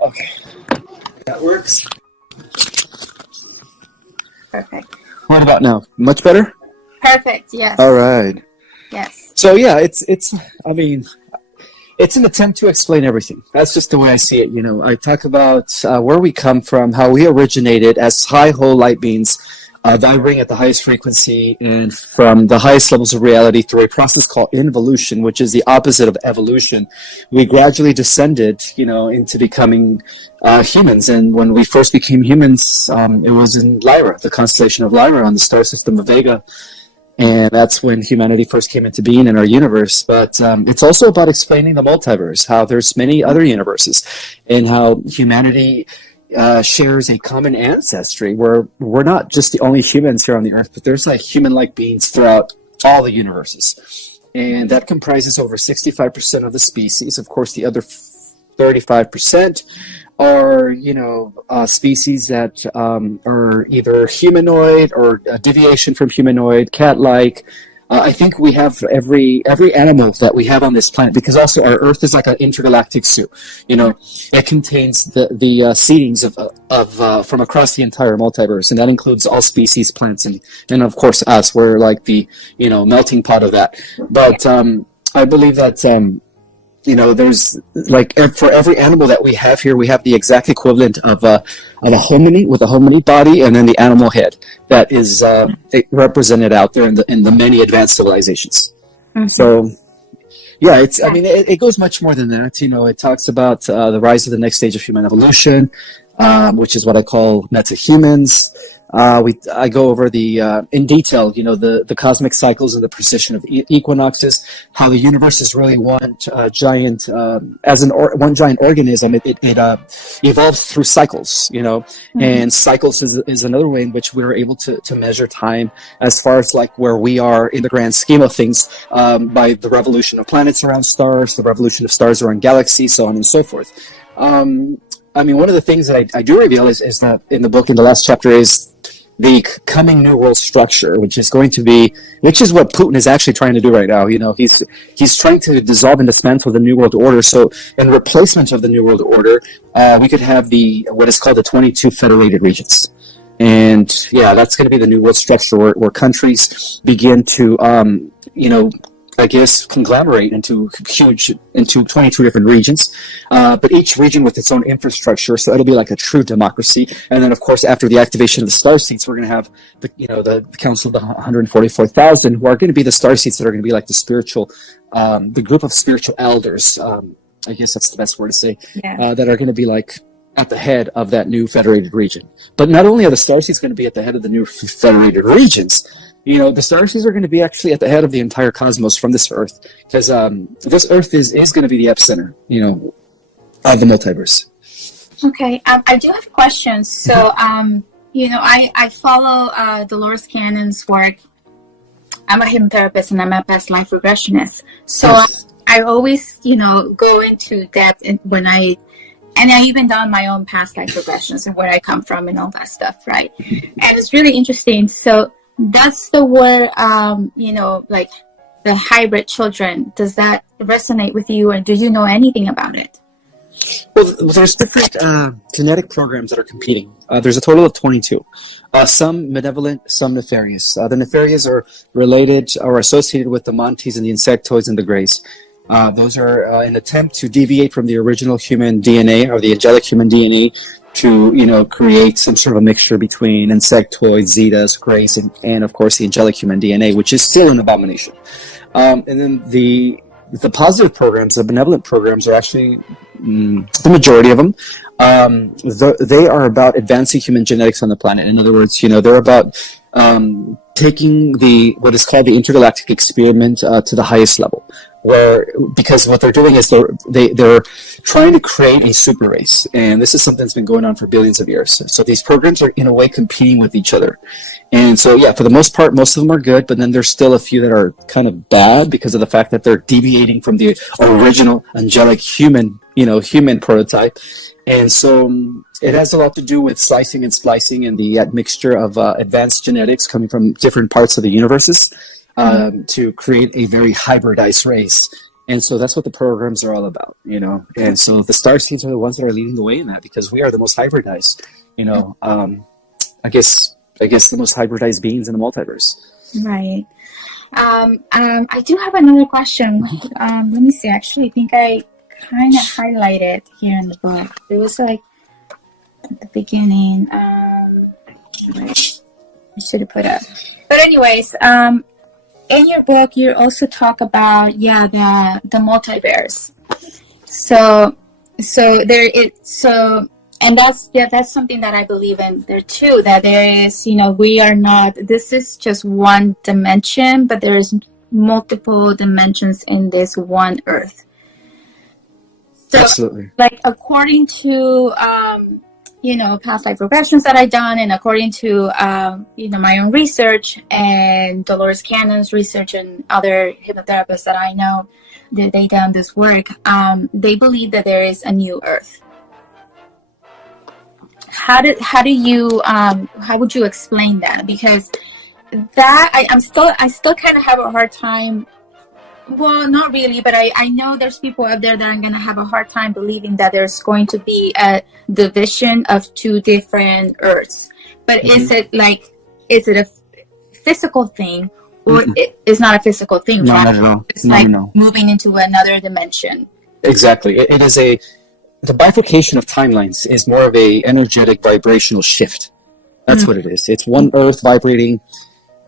Okay, that works. Perfect. What about now? Much better? Perfect, yes. All right. Yes. So yeah, I mean, it's an attempt to explain everything. That's just the way I see it. I talk about where we come from, how we originated as high whole light beings, vibrating at the highest frequency and from the highest levels of reality through a process called involution, which is the opposite of evolution. We gradually descended, into becoming humans. And when we first became humans, it was in Lyra, the constellation of Lyra on the star system of Vega. And that's when humanity first came into being in our universe. But it's also about explaining the multiverse, how there's many other universes, and how humanity shares a common ancestry where we're not just the only humans here on the earth, but there's like human-like beings throughout all the universes. And that comprises over 65% of the species. Of course, the other 35% are, species that are either humanoid or a deviation from humanoid, cat-like. I think we have every animal that we have on this planet, because also our Earth is like an intergalactic zoo. It contains the seedings of from across the entire multiverse, and that includes all species, plants, and of course us. We're like the melting pot of that. But I believe that there's like for every animal that we have here, we have the exact equivalent of a hominid with a hominid body, and then the animal head that is represented out there in the many advanced civilizations. Mm-hmm. So, yeah, it goes much more than that. It talks about the rise of the next stage of human evolution, which is what I call metahumans. I go over in detail, the cosmic cycles and the precession of equinoxes, how the universe is really one giant, one giant organism. It evolves through cycles, mm-hmm. And cycles is another way in which we're able to measure time as far as like where we are in the grand scheme of things, by the revolution of planets around stars, the revolution of stars around galaxies, so on and so forth. One of the things that I do reveal is that in the book, in the last chapter, is the coming New World structure, which is what Putin is actually trying to do right now. He's trying to dissolve and dismantle the New World Order. So in replacement of the New World Order, we could have what is called the 22 federated regions. And yeah, that's going to be the New World structure where countries begin to, conglomerate into 22 different regions, but each region with its own infrastructure, so it'll be like a true democracy. And then, of course, after the activation of the star seats, we're going to have the Council of the 144,000, who are going to be the star seats that are going to be like the spiritual, the group of spiritual elders. I guess that's the best word to say. Yeah. That are going to be like at the head of that new federated region. But not only are the star seats going to be at the head of the new federated regions, the star seeds are going to be actually at the head of the entire cosmos from this Earth, because this Earth is going to be the epicenter, of the multiverse. Okay, I do have questions. So, I follow Dolores Cannon's work. I'm a hypnotherapist and I'm a past life regressionist. So I always, go into depth when I even done my own past life regressions and where I come from and all that stuff, right? And it's really interesting. So that's the word, like the hybrid children. Does that resonate with you, and do you know anything about it? Well, there's different genetic programs that are competing. There's a total of 22. Some benevolent, some nefarious. The nefarious are related or associated with the Montes and the insectoids and the Greys. Those are an attempt to deviate from the original human DNA or the angelic human DNA to, create some sort of a mixture between insectoids, zetas, Greys, and of course the angelic human DNA, which is still an abomination. And then the positive programs, the benevolent programs, are actually the majority of them. They are about advancing human genetics on the planet. In other words, they're about taking what is called the intergalactic experiment to the highest level. Because what they're doing is they're trying to create a super race, and this is something that's been going on for billions of years. So these programs are in a way competing with each other, and so yeah, for the most part, most of them are good, but then there's still a few that are kind of bad because of the fact that they're deviating from the original angelic human prototype. And so it has a lot to do with slicing and splicing and the admixture of advanced genetics coming from different parts of the universes. To create a very hybridized race. And so that's what the programs are all about, And so the star seeds are the ones that are leading the way in that, because we are the most hybridized, I guess the most hybridized beings in the multiverse. Right. I do have another question. Let me see. Actually, I think I kind of highlighted here in the book. It was like at the beginning. I should have put up. But anyways, in your book, you also talk about the multiverse. So and that's something that I believe in there too, that there is, we are not, this is just one dimension, but there is multiple dimensions in this one earth. So, absolutely. Like, according to, past life regressions that I've done, and according to, my own research and Dolores Cannon's research and other hypnotherapists that I know, that they done this work, they believe that there is a new earth. How would you explain that? Because that I still kind of have a hard time. Well, not really, but I know there's people out there that are going to have a hard time believing that there's going to be a division of two different earths. But is it a physical thing, or it's not a physical thing? No, right? not at all. It's No. moving into another dimension. Exactly. It is the bifurcation of timelines is more of a energetic vibrational shift. That's what it is. It's one earth vibrating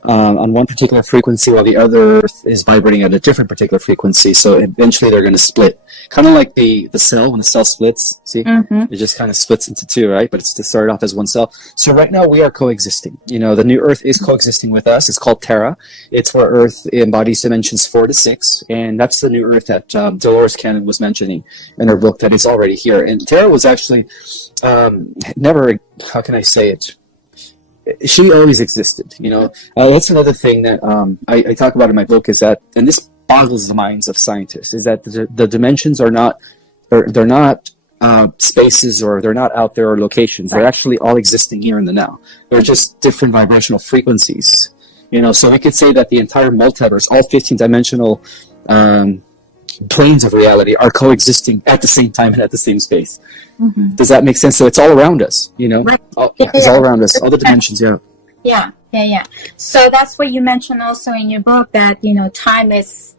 on one particular frequency, while the other earth is vibrating at a different particular frequency. So eventually they're going to split. Kind of like the cell, when the cell splits, see? It just kind of splits into two, right? But it's to start off as one cell. So right now we are coexisting. The new earth is coexisting with us. It's called Terra. It's where earth embodies dimensions 4 to 6. And that's the new earth that Dolores Cannon was mentioning in her book, that is already here. And Terra was actually never, how can I say it? She always existed, That's another thing that I talk about in my book, is that, and this boggles the minds of scientists, is that the dimensions are not, they're not spaces, or they're not out there or locations. They're actually all existing here in the now. They're just different vibrational frequencies, So we could say that the entire multiverse, all 15-dimensional planes of reality, are coexisting at the same time and at the same space. Does that make sense? So it's all around us, Right. It's all around us, all the dimensions. Yeah. So that's what you mentioned also in your book, that time it's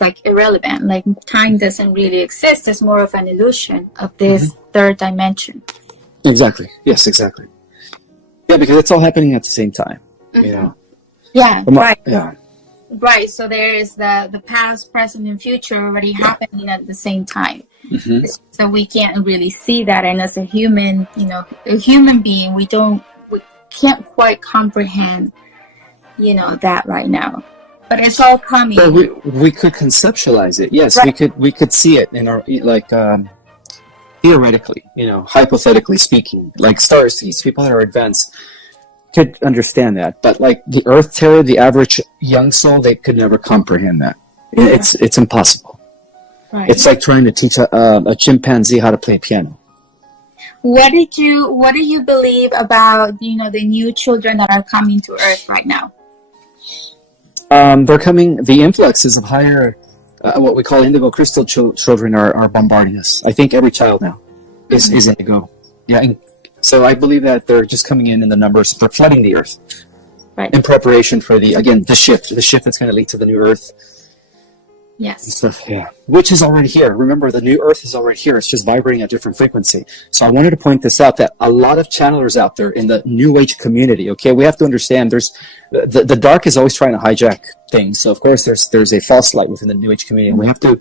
like irrelevant. Like, time doesn't really exist. It's more of an illusion of this third dimension. Exactly. Yes, exactly. Yeah, because it's all happening at the same time. Yeah. Right. Yeah. Right, so there is the past, present, and future already happening at the same time. So we can't really see that, and as a human, a human being, we can't quite comprehend, that right now. But it's all coming. Well, we could conceptualize it. Yes, right. we could see it in our theoretically, hypothetically speaking, like star seeds, people that are advanced could understand that, but like the Earth Terror, the average young soul, they could never comprehend that. It's impossible. Right. It's like trying to teach a chimpanzee how to play piano. What do you believe about the new children that are coming to Earth right now? They're coming. The influxes of higher, what we call indigo crystal children are bombarding us. I think every child now is indigo. Yeah. So I believe that they're just coming in the numbers. They're flooding the earth, right, in preparation for the shift that's going to lead to the new earth. Yes. Stuff, yeah. Which is already here. Remember, the new earth is already here. It's just vibrating at a different frequency. So I wanted to point this out, that a lot of channelers out there in the new age community, okay, we have to understand there's the dark is always trying to hijack things. So of course there's a false light within the new age community, and we have to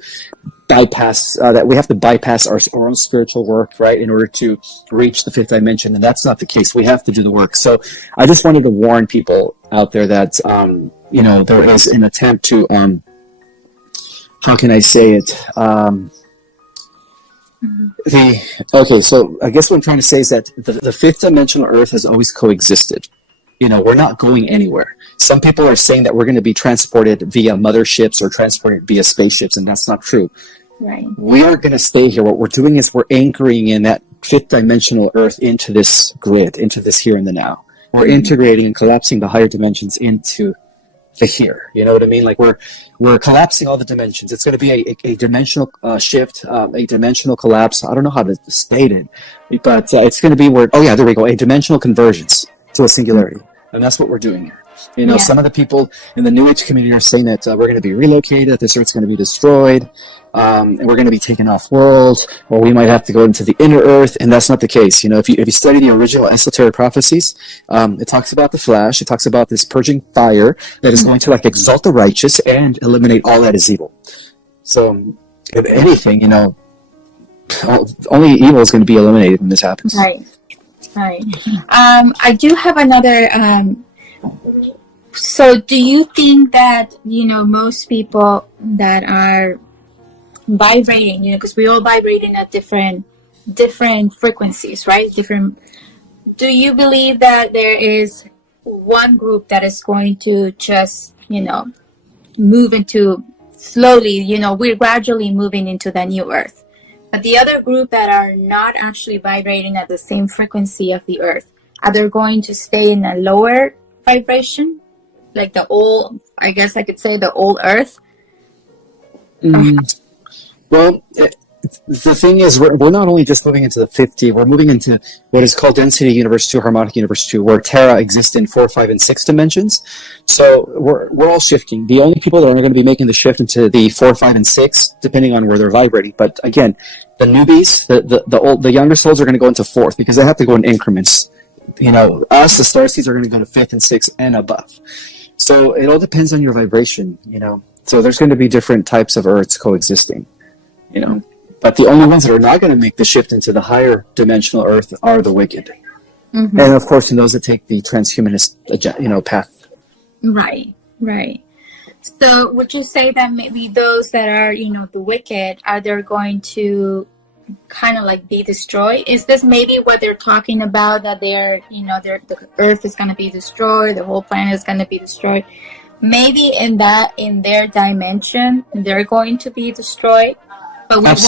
bypass that. We have to bypass our own spiritual work, right, in order to reach the fifth dimension, and that's not the case. We have to do the work. So I just wanted to warn people out there that there is an attempt to how can I say it? So I guess what I'm trying to say is that the fifth dimensional Earth has always coexisted. We're not going anywhere. Some people are saying that we're going to be transported via motherships or transported via spaceships, and that's not true. Right. We are going to stay here. What we're doing is we're anchoring in that fifth dimensional Earth into this grid, into this here and the now. We're integrating and collapsing the higher dimensions into to here. You know what I mean? Like we're collapsing all the dimensions. It's going to be a dimensional shift, a dimensional collapse. I don't know how to state it, but it's going to be where, oh yeah, there we go, a dimensional convergence to a singularity. And that's what we're doing here. You know, some of the people in the New Age community are saying that we're going to be relocated, this Earth's going to be destroyed, and we're going to be taken off world, or we might have to go into the inner Earth, and that's not the case. You know, if you study the original esoteric prophecies, it talks about the flash, it talks about this purging fire that is going to like exalt the righteous and eliminate all that is evil. So, if anything, you know, only evil is going to be eliminated when this happens. Right. I do have another. So do you think that, you know, most people that are vibrating, you know, because we all vibrating at different frequencies, right? Do you believe that there is one group that is going to just, you know, move into slowly, you know, we're gradually moving into the new Earth, but the other group that are not actually vibrating at the same frequency of the Earth, are they going to stay in a lower vibration? Like the old, I guess I could say the old Earth. Well, the thing is, we're not only just moving into the 50, we're moving into what is called density universe 2, harmonic universe 2, where Terra exists in 4, 5, and 6 dimensions. So we're all shifting. The only people that are going to be making the shift into the 4, 5, and 6, depending on where they're vibrating. But again, the newbies, the younger souls are going to go into 4th because they have to go in increments. You know, us, the starseeds, are going to go to 5th and 6th and above. So it all depends on your vibration, you know. So there's going to be different types of Earths coexisting, you know. But the only ones that are not going to make the shift into the higher dimensional Earth are the wicked. And of course, those that take the transhumanist, you know, path. Right. So would you say that maybe those that are, you know, the wicked, are they going to kind of like be destroyed? Is this maybe what they're talking about, that they're, you know, the Earth is going to be destroyed, the whole planet is going to be destroyed? Maybe in their dimension they're going to be destroyed, but we won't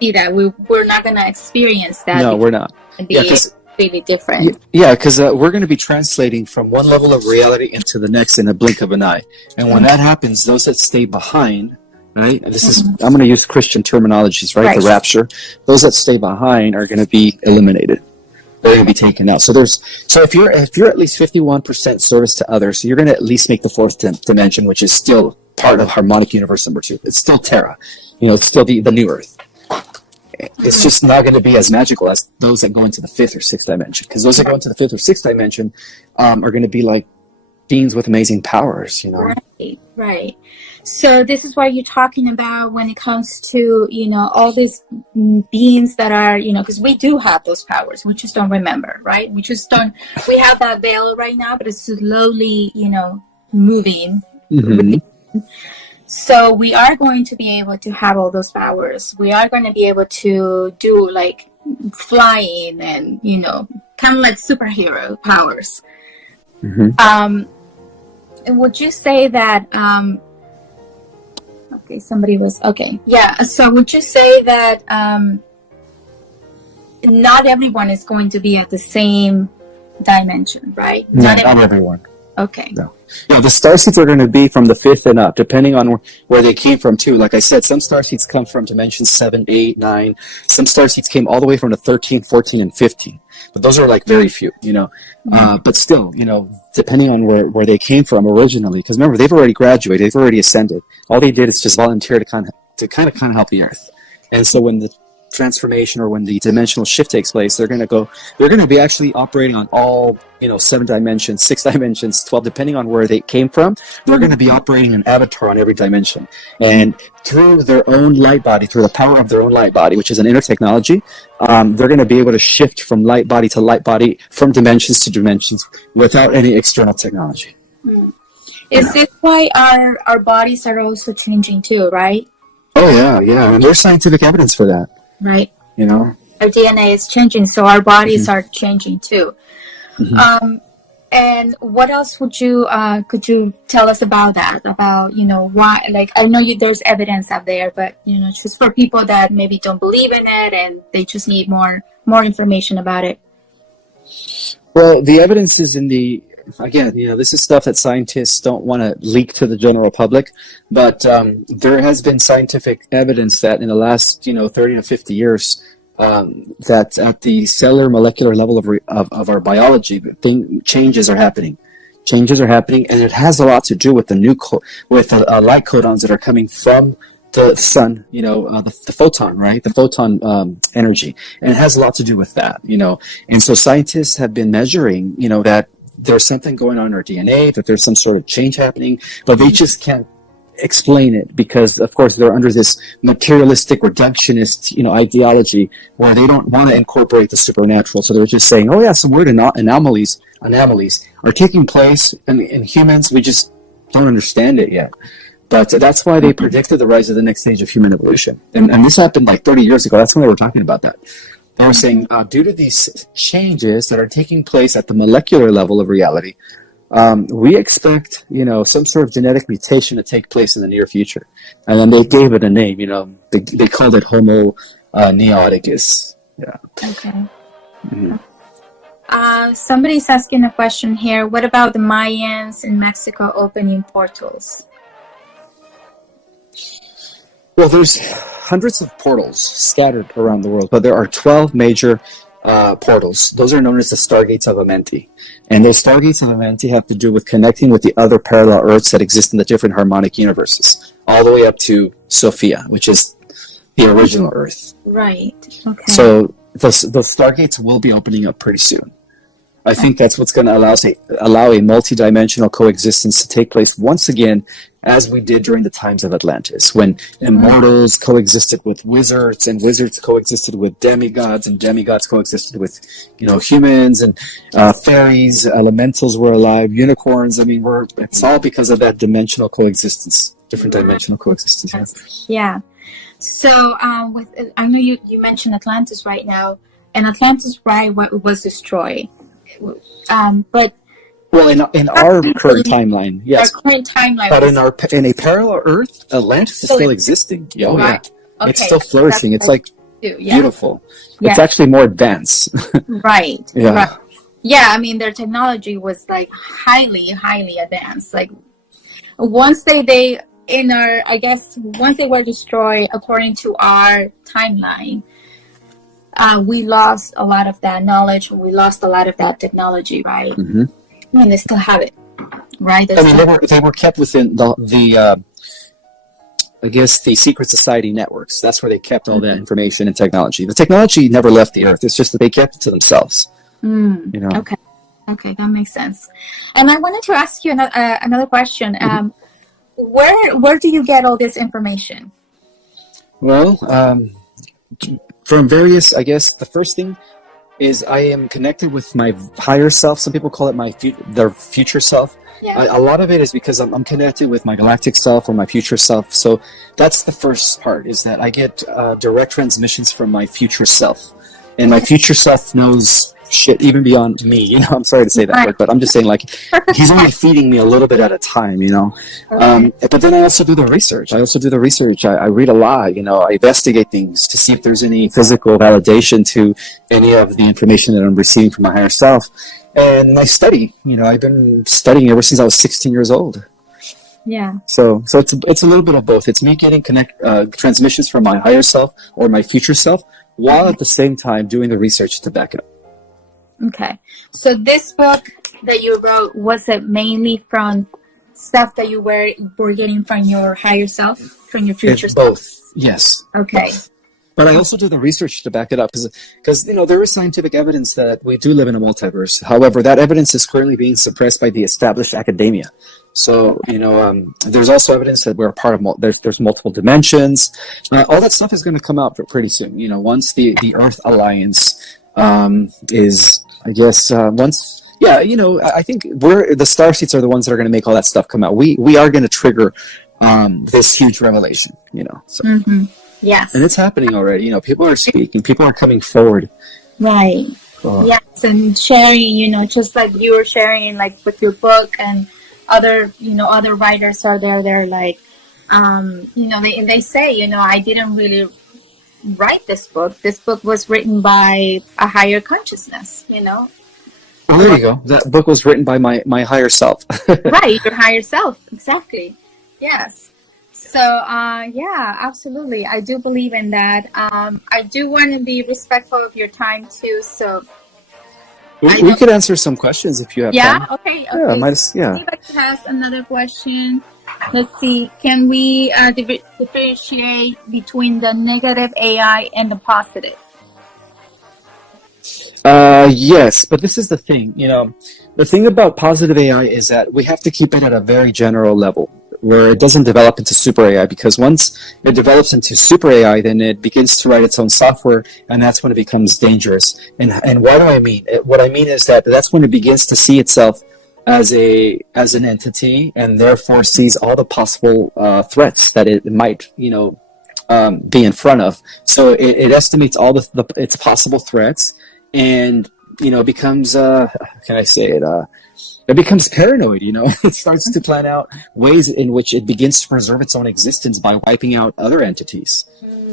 see that. We're not going to experience that. No, we're not. It's really different. Yeah, because we're going to be translating from one level of reality into the next in a blink of an eye, and when that happens, those that stay behind, right? And this is, I'm going to use Christian terminologies, right? The rapture. Those that stay behind are going to be eliminated. They're going to be taken out. So if you're at least 51% service to others, you're going to at least make the 4th dimension, which is still part of harmonic universe number 2. It's still Terra. You know, it's still the new Earth. It's just not going to be as magical as those that go into the 5th or 6th dimension. Because those that go into the 5th or 6th dimension are going to be like beings with amazing powers, you know? Right. So this is what you're talking about when it comes to, you know, all these beings that are, you know, because we do have those powers. We just don't remember, right? We have that veil right now, but it's slowly, you know, moving. So we are going to be able to have all those powers. We are going to be able to do like flying and, you know, kind of like superhero powers. And would you say that, so would you say that not everyone is going to be at the same dimension, right? No, not everyone. Okay. No, the starseeds are going to be from the 5th and up, depending on where they came from, too. Like I said, some starseeds come from dimensions 7, 8, 9. Some starseeds came all the way from the 13, 14, and 15. But those are like very few, you know. But still, you know, depending on where they came from originally, because remember, they've already graduated, they've already ascended. All they did is just volunteer to kind of help the Earth. And so when the transformation or when the dimensional shift takes place, they're going to be actually operating on all, you know, 7 dimensions, 6 dimensions, 12, depending on where they came from. They're going to be operating an avatar on every dimension, and through their own light body, through the power of their own light body, which is an inner technology, they're going to be able to shift from light body to light body, from dimensions to dimensions, without any external technology. Is this why our bodies are also changing too, right? Oh yeah, and there's scientific evidence for that. Right. You know, our DNA is changing, so our bodies are changing too. And what else could you tell us about that? About, you know, why? Like, I know there's evidence out there, but, you know, just for people that maybe don't believe in it and they just need more information about it. Well, the evidence is in the again, this is stuff that scientists don't want to leak to the general public, but there has been scientific evidence that in the last 30 to 50 years, that at the cellular molecular level of our biology, changes are happening. Changes are happening, and it has a lot to do with the light codons that are coming from the sun, the photon, right? The photon energy, and it has a lot to do with that, And so scientists have been measuring, that there's something going on in our DNA, that there's some sort of change happening, but they just can't explain it because, of course, they're under this materialistic reductionist, ideology where they don't want to incorporate the supernatural. So they're just saying, oh yeah, some weird anomalies are taking place in humans. We just don't understand it yet. But that's why they predicted the rise of the next stage of human evolution. And this happened like 30 years ago. That's when they were talking about that. They were saying, due to these changes that are taking place at the molecular level of reality, we expect, some sort of genetic mutation to take place in the near future. And then they gave it a name, they called it Homo neoticus. Yeah. Okay. Somebody's asking a question here. What about the Mayans in Mexico opening portals? Well, there's hundreds of portals scattered around the world, but there are 12 major portals. Those are known as the Stargates of Amenti. And those Stargates of Amenti have to do with connecting with the other parallel Earths that exist in the different harmonic universes, all the way up to Sophia, which is the original Earth. Right. Okay. So those Stargates will be opening up pretty soon. I think that's what's going to allow a multi-dimensional coexistence to take place once again, as we did during the times of Atlantis, when immortals coexisted with wizards, and wizards coexisted with demigods, and demigods coexisted with, humans, and fairies, elementals were alive, unicorns. I mean, it's all because of that dimensional coexistence, different dimensional coexistence. Yeah. So, I know you mentioned Atlantis right now, and Atlantis, right, was destroyed. But in our current timeline, yes. Our current timeline, but in a parallel Earth, Atlantis is still existing. Oh yeah, okay. It's still flourishing. It's like beautiful. Yeah. It's actually more advanced. Right. Yeah. Right. Yeah. I mean, their technology was like highly, highly advanced. Like once they were destroyed, according to our timeline, we lost a lot of that knowledge. We lost a lot of that technology, right? Mm-hmm. I mean, they still have it, right? They were kept within the I guess the secret society networks. That's where they kept all that information and technology. The technology never left the Earth. It's just that they kept it to themselves. Okay, that makes sense. And I wanted to ask you another question. Where do you get all this information? Well, from various, I guess the first thing is I am connected with my higher self. Some people call it their future self. Yeah. A lot of it is because I'm connected with my galactic self or my future self. So that's the first part, is that I get direct transmissions from my future self. And my future self knows shit even beyond me, I'm sorry to say that, but I'm just saying, like, he's only feeding me a little bit at a time, but then I also do the research. I read a lot, I investigate things to see if there's any physical validation to any of the information that I'm receiving from my higher self. And I study, I've been studying ever since I was 16 years old. Yeah. So it's a little bit of both. It's me getting transmissions from my higher self or my future self, while at the same time doing the research to back it up. Okay. So this book that you wrote, was it mainly from stuff that you were getting from your higher self, from your future self? Both, yes. Okay. But I also do the research to back it up because there is scientific evidence that we do live in a multiverse. However, that evidence is currently being suppressed by the established academia. So, there's also evidence that we're a part of, there's multiple dimensions. All that stuff is going to come out pretty soon. Once the Earth Alliance is, I guess, I think the starseeds are the ones that are going to make all that stuff come out. We are going to trigger this huge revelation, So. Mm-hmm. Yes. And it's happening already. People are speaking. People are coming forward. Right. Yes, and sharing, just like you were sharing, like with your book, and other writers are there. They're like, they say, I didn't really write this book. This book was written by a higher consciousness, Oh, there you go. That book was written by my higher self. Right, your higher self. Exactly. Yes. So, yeah, absolutely. I do believe in that. I do want to be respectful of your time too. So, We could answer some questions if you have yeah. time. Okay. Yeah, Okay. yeah. Anybody has another question? Let's see. Can we differentiate between the negative AI and the positive? Yes, but this is the thing. The thing about positive AI is that we have to keep it at a very general level where it doesn't develop into super AI, because once it develops into super AI, then it begins to write its own software, and that's when it becomes dangerous. And what do I mean? What I mean is that that's when it begins to see itself as an entity, and therefore sees all the possible threats that it might be in front of. So it estimates all its possible threats, and becomes how can I say it? It becomes paranoid. It starts to plan out ways in which it begins to preserve its own existence by wiping out other entities,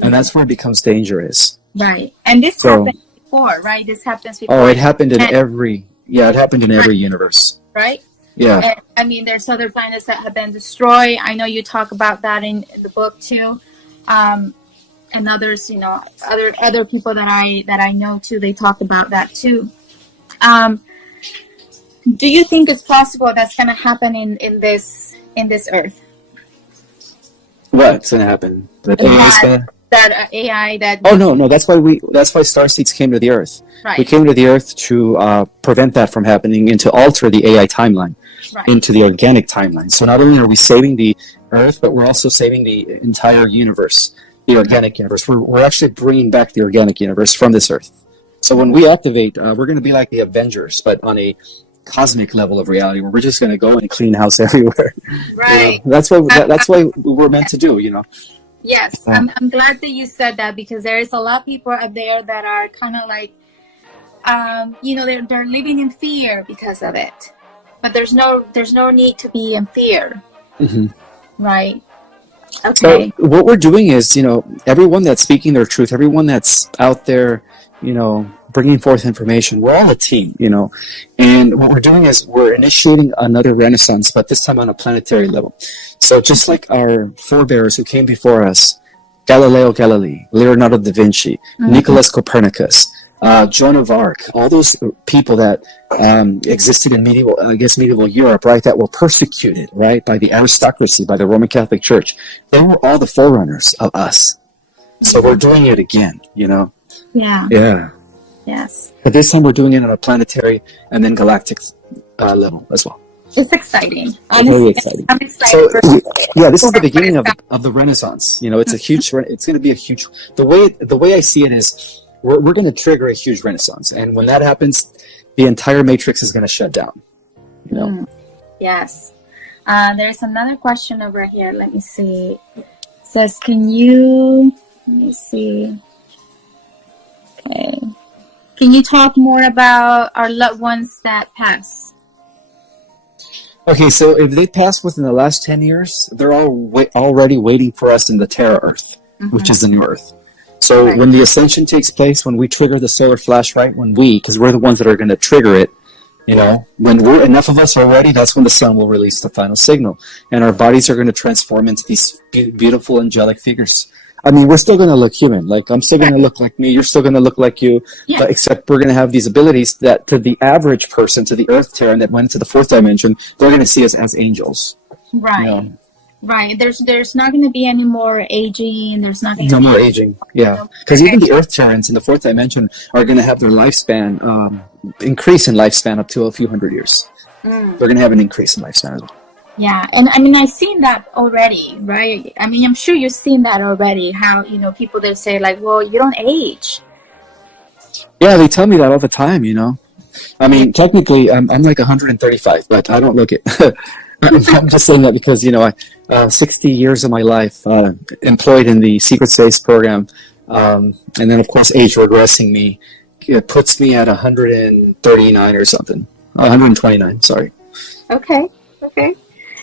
and that's where it becomes dangerous. Right, and this happened before, right? This happens before. Oh, it happened in every universe. Right. Yeah. And, I mean, there's other planets that have been destroyed. I know you talk about that in the book too. And others, other people that I know too, they talk about that too. Do you think it's possible that's going to happen in this Earth? What's going to happen? That AI that. Oh no, that's why starseeds came to the Earth. Right. We came to the Earth to prevent that from happening and to alter the AI timeline into the organic timeline. So not only are we saving the Earth, but we're also saving the entire universe, the organic universe. We're actually bringing back the organic universe from this Earth. So when we activate, we're going to be like the Avengers, but on a cosmic level of reality, where we're just going to go and clean house everywhere. Right. That's why we're meant to do. Yes, I'm glad that you said that, because there is a lot of people out there that are kind of like, they're living in fear because of it. But there's no need to be in fear. Mm-hmm. Right. Okay. So what we're doing is, everyone that's speaking their truth, everyone that's out there, bringing forth information, we're all a team, and what we're doing is we're initiating another renaissance, but this time on a planetary level. So just like our forebears who came before us, Galileo Galilei, Leonardo da Vinci, Nicholas Copernicus, Joan of Arc, all those people that existed in medieval Europe, right, that were persecuted, right, by the aristocracy, by the Roman Catholic Church, they were all the forerunners of us. So we're doing it again, Yeah. Yeah. Yes. But this time we're doing it on a planetary and then galactic level as well. It's exciting. Very exciting. I'm excited. So, this is the beginning of the Renaissance. It's a huge. It's going to be a huge. The way I see it is, we're going to trigger a huge Renaissance, and when that happens, the entire matrix is going to shut down. Yes. There's another question over here. Let me see. It says, let me see. Okay. Can you talk more about our loved ones that pass? Okay, so if they pass within the last 10 years, they're already waiting for us in the Terra Earth, which is the new Earth. So when the ascension takes place, when we trigger the solar flash, right, because we're the ones that are going to trigger it, when we're enough of us are ready, that's when the sun will release the final signal. And our bodies are going to transform into these beautiful angelic figures. I mean, we're still going to look human. Like, I'm still going to look like me. You're still going to look like you. Yes. But except we're going to have these abilities that, to the average person, to the Earth Terran that went into the fourth dimension, they're going to see us as angels. Right. Right. There's not going to be any more aging. There's not going to be more aging. Yeah. Because even the Earth Terrans in the fourth dimension are going to have their lifespan increase in lifespan up to a few hundred years. They're going to have an increase in lifespan as well. Yeah, and I mean, I've seen that already, right? I mean, I'm sure you've seen that already, how, people, they say, like, well, you don't age. Yeah, they tell me that all the time, I mean, technically, I'm like 135, but I don't look it. I'm just saying that because, 60 years of my life employed in the Secret Space program, and then, of course, age regressing me, it puts me at 139 or something. 129, sorry. Okay.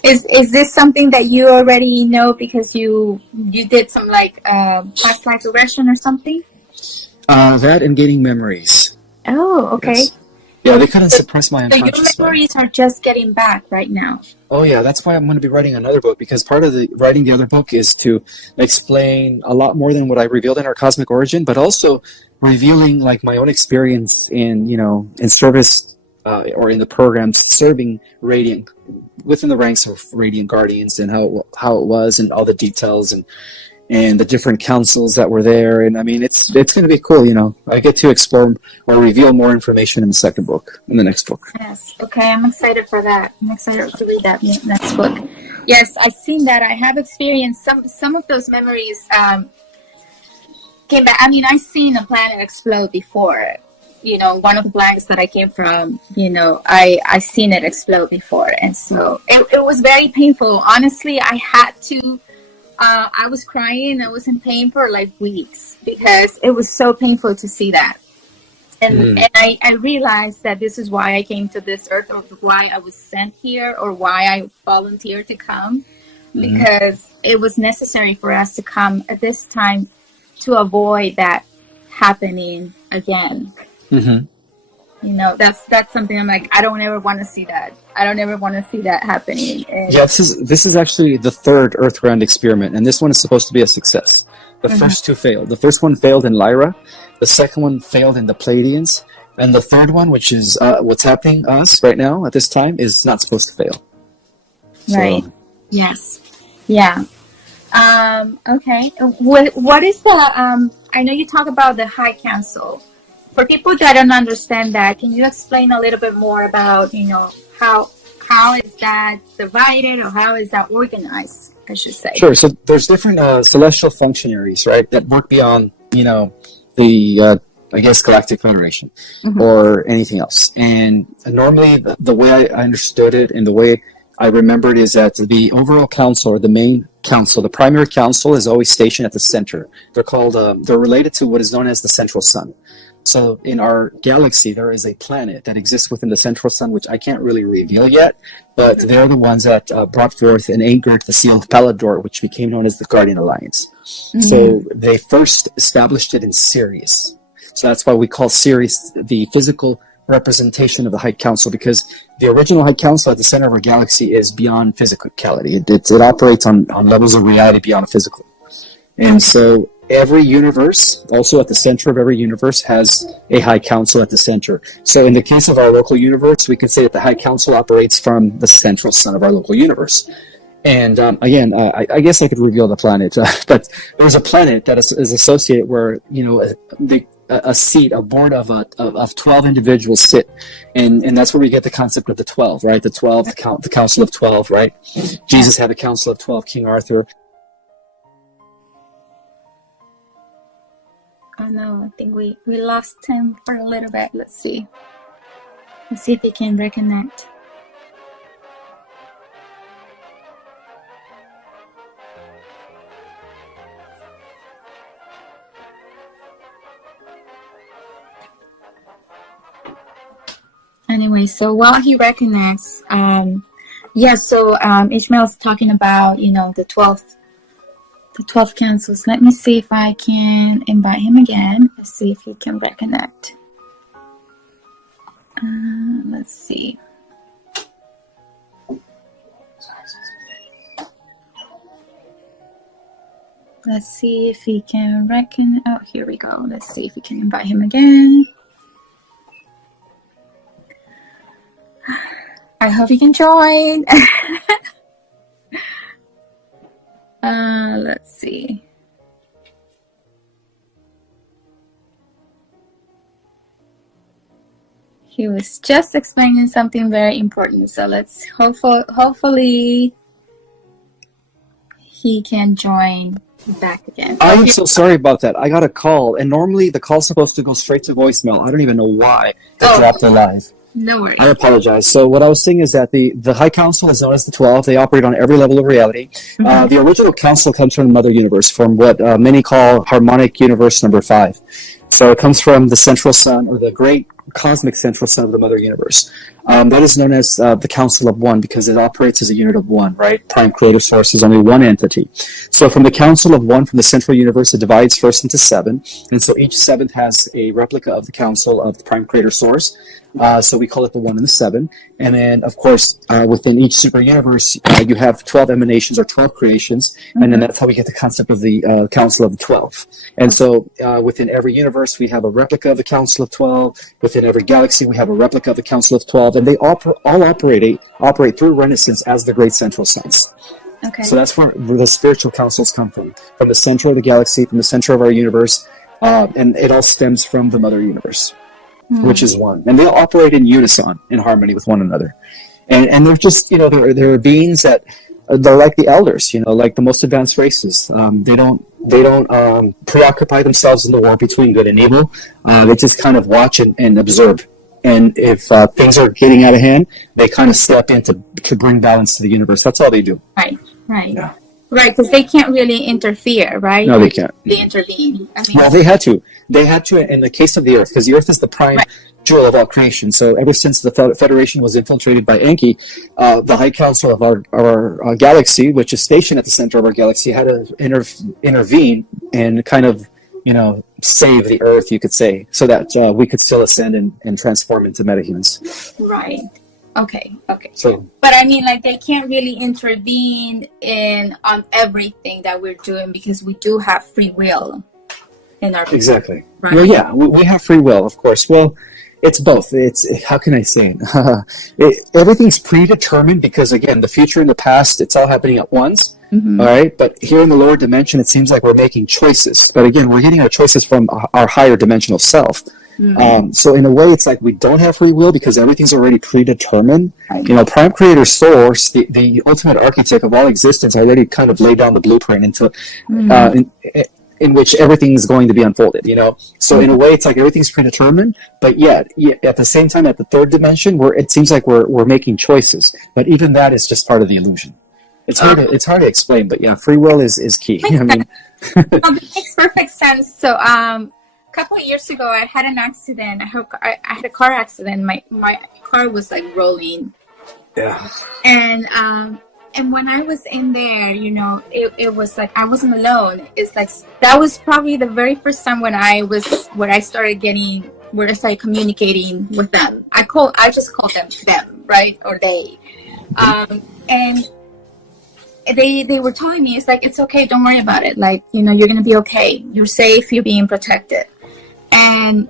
Is this something that you already know because you did some past life regression or something? That and gaining memories. Oh, okay. Yeah, they couldn't suppress my So your unconscious mind. memories are just getting back right now. Oh yeah, that's why I'm going to be writing another book, because part of the writing the other book is to explain a lot more than what I revealed in Our Cosmic Origin, but also revealing like my own experience in, in service or in the programs serving Radiant within the ranks of Radiant Guardians, and how it was, and all the details, and the different councils that were there. And I mean, it's going to be cool. I get to explore or reveal more information in the second book, in the next book. Yes. Okay, I'm excited for that. I'm excited to read that next book. Yes, I've seen that. I have experienced some of those memories came back. I mean, I've seen a planet explode before. One of the planets that I came from, I seen it explode before. And so it was very painful. Honestly, I had to, I was crying. I was in pain for like weeks because it was so painful to see that. And I realized that this is why I came to this earth, or why I was sent here, or why I volunteered to come, because it was necessary for us to come at this time to avoid that happening again. That's something I'm like, I don't ever want to see that. I don't ever want to see that happening. And yeah, this is actually the third Earthground experiment, and this one is supposed to be a success. The first two failed. The first one failed in Lyra. The second one failed in the Pleiadians. And the third one, which is what's happening to us right now at this time, is not supposed to fail. Right. So. Yes. Yeah. Okay. What is the, I know you talk about the High Council. For people that don't understand that, can you explain a little bit more about, how is that divided, or how is that organized, I should say? Sure. So there's different celestial functionaries, right, that work beyond, the, I guess, Galactic Federation or anything else. And normally the way I understood it and the way I remembered is that the overall council, or the main council, the primary council, is always stationed at the center. They're called, they're related to what is known as the central sun. So in our galaxy, there is a planet that exists within the central sun, which I can't really reveal yet, but they're the ones that brought forth and anchored the seal of Palador, which became known as the Guardian Alliance. So they first established it in Sirius. So that's why we call Sirius the physical representation of the High Council, because the original High Council at the center of our galaxy is beyond physicality. It operates on levels of reality beyond physical. And so every universe, also at the center of every universe, has a High Council at the center. So in the case of our local universe, we could say that the High Council operates from the central sun of our local universe. And again, I guess I could reveal the planet, but there's a planet that is associated where, a seat, a board of 12 individuals sit, and that's where we get the concept of the 12, right? The 12, the Council of 12, right? Jesus had a Council of 12, King Arthur. Oh no, I think we lost him for a little bit. Let's see if he can reconnect. Anyway, so while he reconnects, Ishmael's talking about, the 12 councils. Let me see if I can invite him again. Let's see if he can reconnect. Let's see. Let's see if he can reconnect. Oh, here we go. Let's see if we can invite him again. I hope you can join. Let's see. He was just explaining something very important, so let's hopefully he can join back again. I am so sorry about that. I got a call, and normally the call's supposed to go straight to voicemail. I don't even know why it dropped it live. No worries. I apologize. So what I was saying is that the High Council is known as the 12. They operate on every level of reality. The original council comes from the Mother Universe, from what many call Harmonic Universe number 5. So it comes from the central sun, or the great cosmic central sun of the Mother Universe. That is known as the Council of One because it operates as a unit of one, right? Prime creator source is only one entity. So from the Council of One, from the central universe, it divides first into seven. And so each seventh has a replica of the Council of the Prime creator source. So we call it the one and the seven. And then, of course, within each super universe, you have 12 emanations or 12 creations. And then that's how we get the concept of the Council of the 12. And so within every universe, we have a replica of the Council of 12. Within every galaxy, we have a replica of the Council of 12. And they all operate through Renaissance as the great central suns. Okay. So that's where the spiritual councils come from the center of the galaxy, from the center of our universe. And it all stems from the Mother Universe. Which is one, and they all operate in unison, in harmony with one another, and they're just, you know, there are beings that they're like the elders, you know, like the most advanced races. They don't preoccupy themselves in the war between good and evil. They just kind of watch and observe, and if things are getting out of hand, they kind of step in to bring balance to the universe. That's all they do. Right. Yeah. Right, because they can't really interfere, right? No, they can't. They intervene. I mean, Well, they had to. They had to in the case of the Earth, because the Earth is the prime jewel of all creation. So ever since the Federation was infiltrated by Enki, the High Council of our galaxy, which is stationed at the center of our galaxy, had to intervene and kind of, you know, save the Earth, you could say, so that we could still ascend and transform into metahumans. right. Okay. So, But I mean, like, they can't really intervene on everything that we're doing because we do have free will in our exactly. Right. Well, yeah, we have free will, of course. Well, it's both. It's, how can I say it? Everything's predetermined because, again, the future and the past, it's all happening at once. All right, but here in the lower dimension, it seems like we're making choices. But again, we're getting our choices from our higher dimensional self. So in a way, it's like we don't have free will because everything's already predetermined. You know, Prime Creator Source, the ultimate architect of all existence, already kind of laid down the blueprint into in which everything is going to be unfolded. You know, so in a way, it's like everything's predetermined, but yet at the same time, at the third dimension, it seems like we're making choices. But even that is just part of the illusion. It's hard to explain, but yeah, free will is key. I mean, it makes perfect sense. So, couple of years ago, I had an accident. I had a car accident. My car was like rolling. Yeah. And when I was in there, you know, it was like I wasn't alone. It's like that was probably the very first time when I started communicating with them. I just called them, right, or they, and they were telling me, it's like, it's okay, don't worry about it. Like, you know, you're gonna be okay. You're safe. You're being protected. And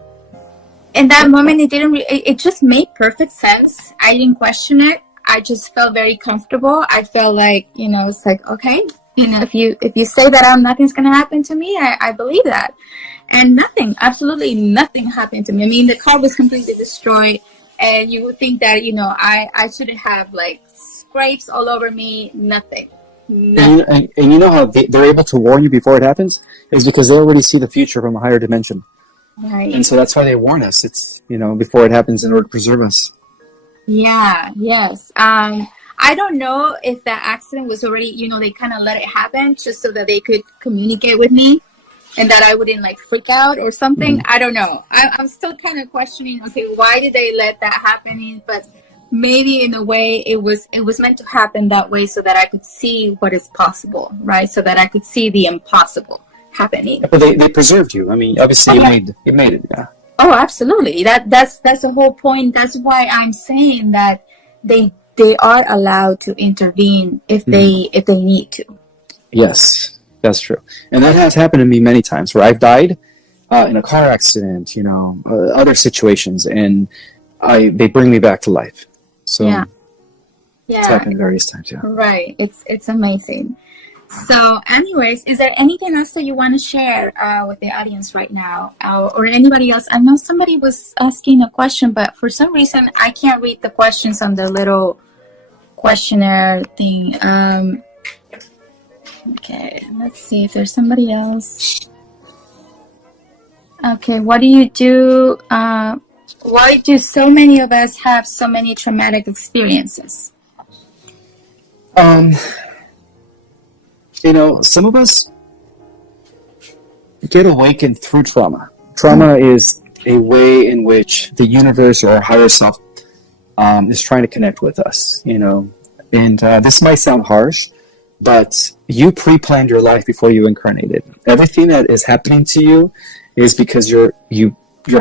in that moment, it just made perfect sense. I didn't question it. I just felt very comfortable. I felt like, you know, it's like, okay, you know, if you say that nothing's going to happen to me, I believe that. And absolutely nothing happened to me. I mean, the car was completely destroyed, and you would think that, you know, I shouldn't have like scrapes all over me. Nothing. And you know how they're able to warn you before it happens? Is because they already see the future from a higher dimension. Right. And so that's why they warn us. It's, you know, before it happens in order to preserve us. Yeah, yes. I don't know if that accident was already, you know, they kind of let it happen just so that they could communicate with me and that I wouldn't like freak out or something. I don't know. I'm still kind of questioning, okay, why did they let that happen? But maybe in a way it was meant to happen that way so that I could see what is possible, right? So that I could see the impossible happening. But they preserved you. I mean, obviously you made it. Yeah. Oh, absolutely. That's the whole point. That's why I'm saying that they are allowed to intervene if they need to. Yes, that's true. And that has happened to me many times where I've died in a car accident, you know, other situations, and they bring me back to life. So yeah, it's happened various times. Yeah. Right. It's amazing. So anyways, is there anything else that you want to share with the audience right now, or anybody else? I know somebody was asking a question, but for some reason I can't read the questions on the little questionnaire thing. Okay, let's see if there's somebody else. Okay, what do you do? Why do so many of us have so many traumatic experiences? You know, some of us get awakened through trauma Trauma is a way in which the universe or our higher self is trying to connect with us, you know. And this might sound harsh, but you pre-planned your life before you incarnated. Everything that is happening to you is because your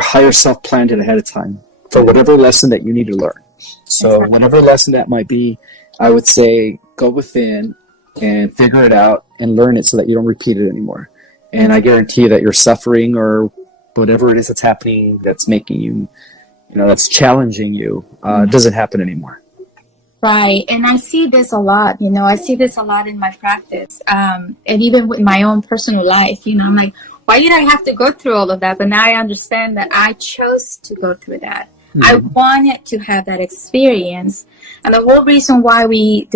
higher self planned it ahead of time for whatever lesson that you need to learn. So whatever lesson that might be, I would say go within and figure it out and learn it so that you don't repeat it anymore. And I guarantee you that your suffering or whatever it is that's happening, that's making you, you know, that's challenging you, doesn't happen anymore. Right. And I see this a lot, you know, I see this a lot in my practice. And even with my own personal life, you know, I'm like, why did I have to go through all of that? But now I understand that I chose to go through that. I wanted to have that experience. And the whole reason why we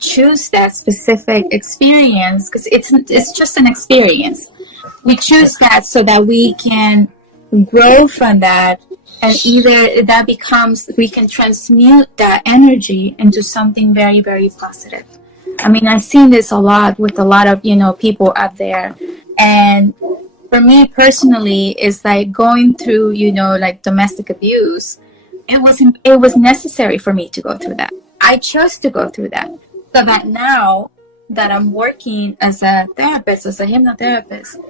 choose that specific experience, because it's just an experience. We choose that so that we can grow from that, and either that becomes, we can transmute that energy into something very, very positive. I mean, I've seen this a lot with a lot of, you know, people out there. And for me personally, it's like going through, you know, like domestic abuse. It was necessary for me to go through that. I chose to go through that. So that now that I'm working as a therapist, as a hypnotherapist,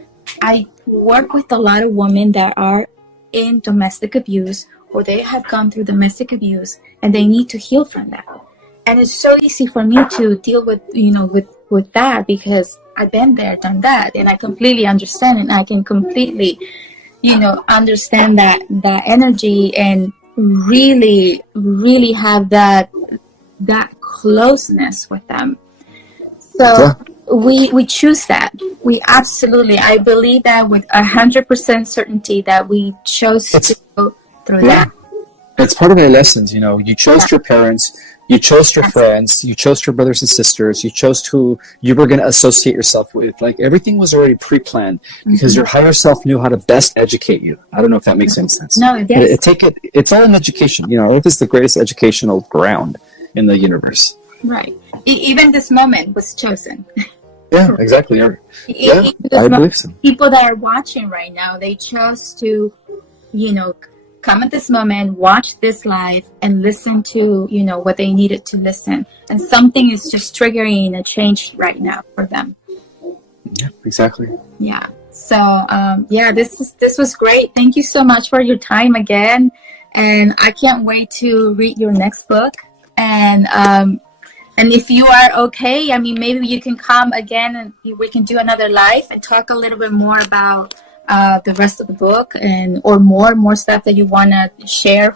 I work with a lot of women that are in domestic abuse, or they have gone through domestic abuse and they need to heal from that. And it's so easy for me to deal with, you know, with that, because I've been there, done that, and I completely understand it. And I can completely, you know, understand that energy and really, really have that closeness with them. So we choose that. We absolutely, I believe that with 100% certainty that we chose to go through that. It's part of our lessons, you know. You chose your parents, you chose your friends, you chose your brothers and sisters, you chose who you were going to associate yourself with. Like, everything was already pre-planned because your higher self knew how to best educate you. I don't know if that makes any sense. No, it does. It's all in education. You know, Earth is the greatest educational ground in the universe. Right. Even this moment was chosen. Yeah, exactly. I believe so. People that are watching right now, they chose to, you know, come at this moment, watch this live, and listen to, you know, what they needed to listen. And something is just triggering a change right now for them. Yeah, exactly. Yeah. So, this was great. Thank you so much for your time again. And I can't wait to read your next book. And if you are okay, I mean, maybe you can come again and we can do another live and talk a little bit more about the rest of the book, and or more stuff that you want to share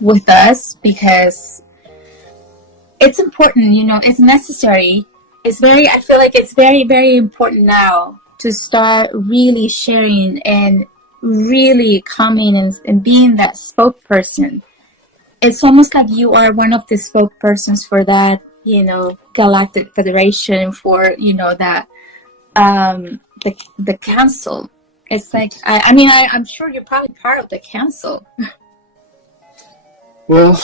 with us, because it's important, you know, it's necessary. I feel like it's very, very important now to start really sharing and really coming and being that spokesperson. It's almost like you are one of the spokespersons for that, you know, Galactic Federation, for, you know, that the council. It's like, I'm sure you're probably part of the council. Well,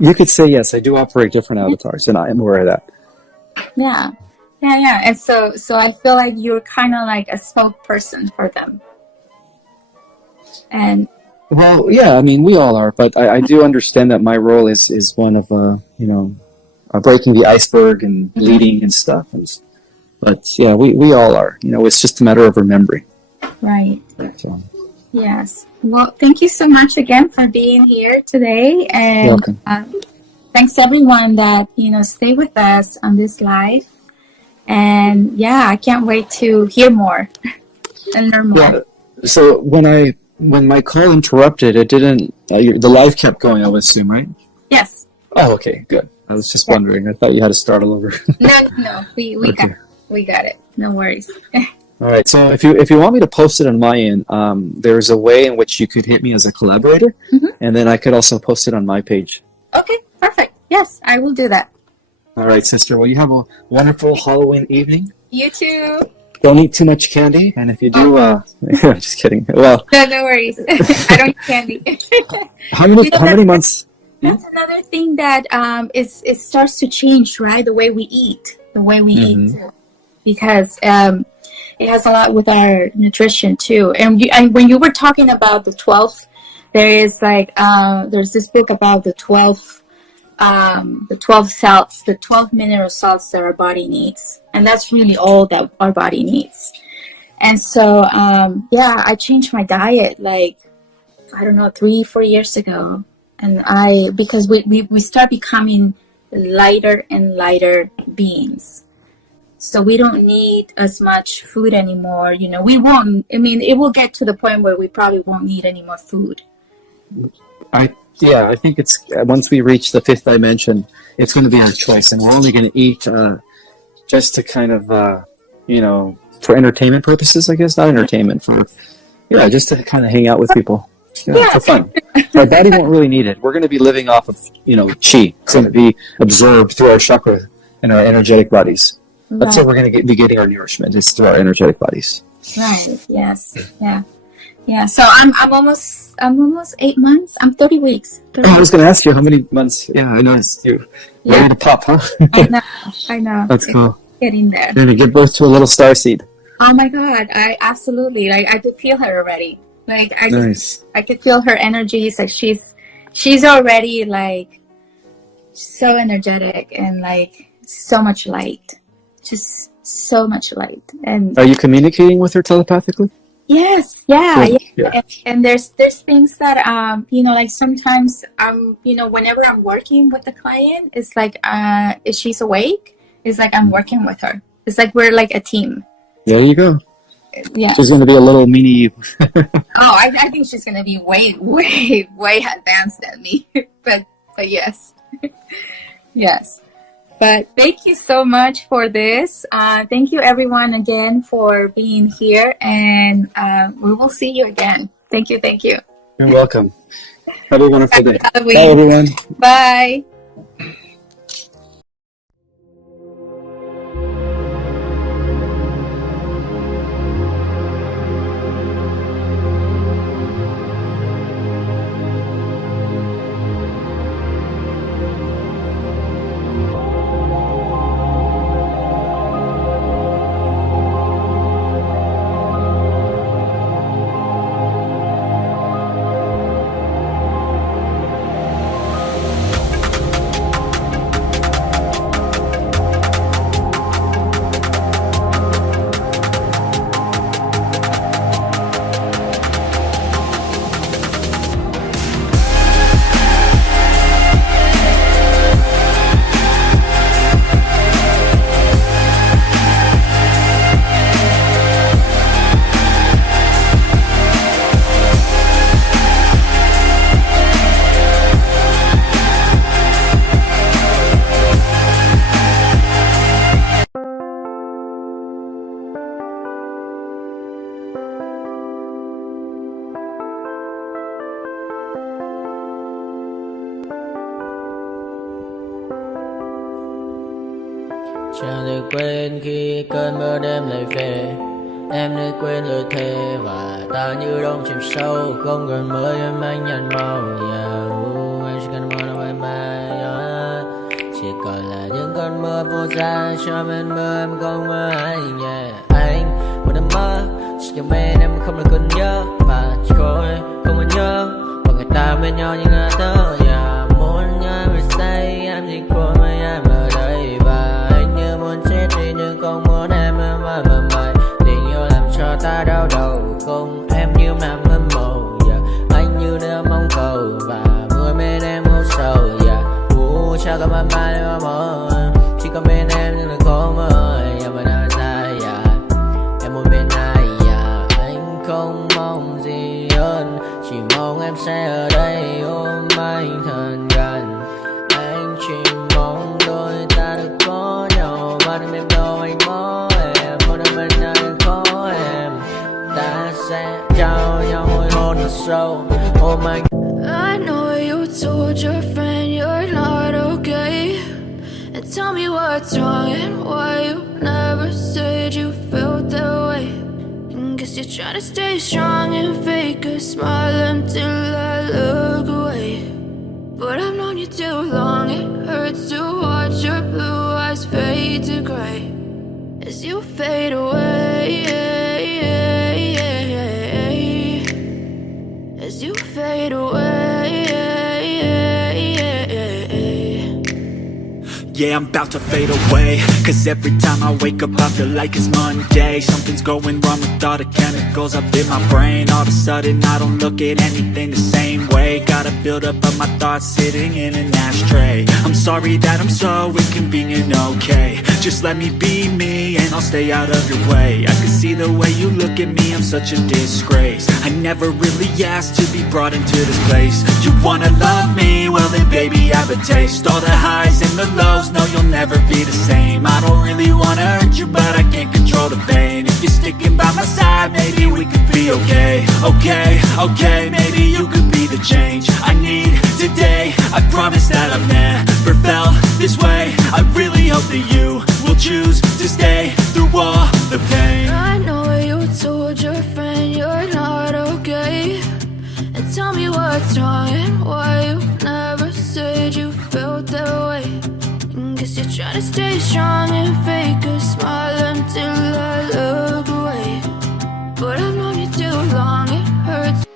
you could say yes. I do operate different avatars, and I am aware of that. Yeah. And so I feel like you're kind of like a spokesperson for them. And well, yeah, I mean, we all are, but I do understand that my role is one of, you know, breaking the iceberg and leading and stuff. But yeah, we all are. You know, it's just a matter of remembering. Right. So. Yes. Well, thank you so much again for being here today. And welcome. Thanks everyone that, you know, stay with us on this live. And yeah, I can't wait to hear more and learn more. Yeah. So when my call interrupted, it didn't. The live kept going, I would assume, right? Yes. Oh, okay, good. I was just wondering. I thought you had to start all over. No. We got it. No worries. All right. So if you want me to post it on my end, there's a way in which you could hit me as a collaborator, and then I could also post it on my page. Okay. Perfect. Yes, I will do that. All right, sister. Well, you have a wonderful Halloween evening. You too. Don't eat too much candy, and if you do, just kidding. Well, no worries. I don't eat candy. How many months? That's another thing that it starts to change, right? The way we eat, eat, because it has a lot with our nutrition too. And when you were talking about the 12, there is like there's this book about the 12 salts, the 12 mineral salts that our body needs, and that's really all that our body needs. And so yeah, I changed my diet like, I don't know, 3-4 years ago, and because we start becoming lighter and lighter beings, so we don't need as much food anymore. You know, we won't. I mean, it will get to the point where we probably won't need any more food. I think it's once we reach the fifth dimension, it's going to be our choice, and we're only going to eat just to kind of for entertainment purposes, I guess. Not entertainment, just to kind of hang out with people. For fun. Our body won't really need it. We're going to be living off of chi. It's going to be absorbed through our chakra and our energetic bodies. That's where we're going to be getting our nourishment, is through our energetic bodies. Right. Yes. Yeah. So I'm almost 8 months. I'm 30 weeks. 30 I was going to ask you how many months. Yeah, I noticed you ready to pop, huh? I know. That's cool. Getting there. You're going to give birth to a little starseed. Oh my God! I absolutely I could feel her already. Like Nice. I could feel her energy. It's like she's already like so energetic and like so much light, just so much light. And Are you communicating with her telepathically? yes, yeah. Yeah. And there's things that like sometimes whenever I'm working with the client, it's like if she's awake, it's like I'm working with her. It's like we're like a team. There you go. Yeah. She's going to be a little mini. Oh, I think she's gonna be way, way, way advanced than me. but yes, yes. But thank you so much for this. Thank you everyone again for being here, and we will see you again. Thank you. You're welcome. Have a wonderful day. Happy Bye, everyone. Bye. Chẳng được quên khi cơn mưa đêm lại về. Em đã quên lời thề và ta như đông chìm sâu. Không còn mới em anh nhận màu. Em chỉ cần mơ đâu em bay. Chỉ còn là những cơn mưa vô giá. Cho bên mơ em không mơ anh. Anh một đêm mơ chỉ cho bên em không được còn nhớ. Và chỉ có em không còn nhớ. Và người ta bên nhau như ngã tớ. Muốn nhớ em say em chỉ có mấy em ở đây. Và anh như muốn chết đi nhưng không muốn em mãi mãi. Tình yêu làm cho ta đau đầu. Không em như mà mơ mộng. Anh như đang mong cầu. Và mưa bên em hôn sầu. Chắc có mãi mãi để mơ. Chỉ có bên em nhưng là có mơ. Mà đã ra em muốn bên ai. Anh không mong gì hơn. Chỉ mong em sẽ ở đây ôm anh thật gần. Anh chỉ mong đôi ta được có nhau. Mà đừng em đâu anh có em. Một đêm bên anh có em. Ta sẽ trao nhau môi hôn thật sâu. Ôm anh. I know you told your friend you're not okay. And tell me what's wrong and why you never said you felt that way. And guess you're trying to stay strong and fake a smile until I look away. But I've known you too long, it hurts to watch your blue eyes fade to gray as you fade away. yeah, I'm about to fade away. Cause every time I wake up I feel like it's Monday. Something's going wrong with all the chemicals up in my brain. All of a sudden I don't look at anything the same way. Gotta build up of my thoughts sitting in an ashtray. I'm sorry that I'm so inconvenient, okay. Just let me be me and I'll stay out of your way. I can see the way you look at me, I'm such a disgrace. I never really asked to be brought into this place. You wanna love me? Well then baby have a taste. All the highs and the lows, no you'll never be the same. I don't really wanna hurt you but I can't control the pain. If you're sticking by my side, maybe we could be okay. Okay, maybe you could be the change I need today. I promise that I've never felt this way. I really hope that you will choose to stay through all the pain. I know you told your friend you're not okay, and tell me what's wrong and why you never said you felt that way. And guess you're trying to stay strong and fake a smile until I look away. But I've known you too long, it hurts.